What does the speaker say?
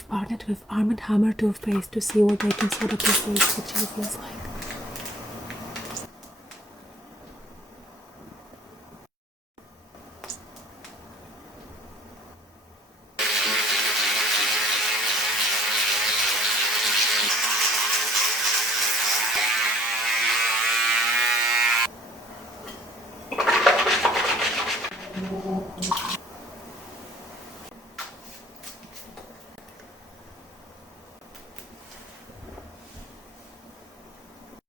I've partnered with Arm & Hammer toothpaste to see what baking soda toothpaste actually feels like.